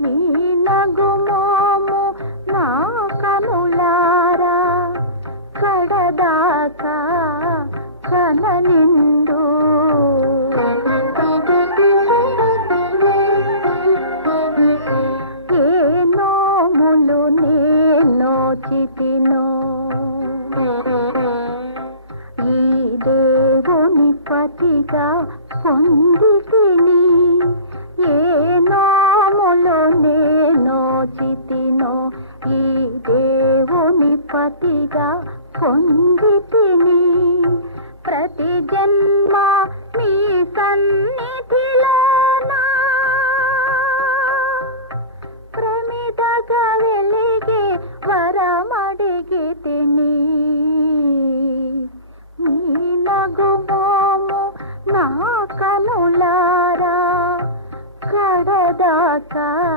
మీ నగుమోము నా కనులారా కడదాకా కననిండు. ఏ నోములు నేనోచితినో ఈ దేవుని పతిగా పొందితిని. ఏ నోములు నేనోచితినో ఈ దేవుని పతిగా పొందితిని. ప్రతి జన్మ మీ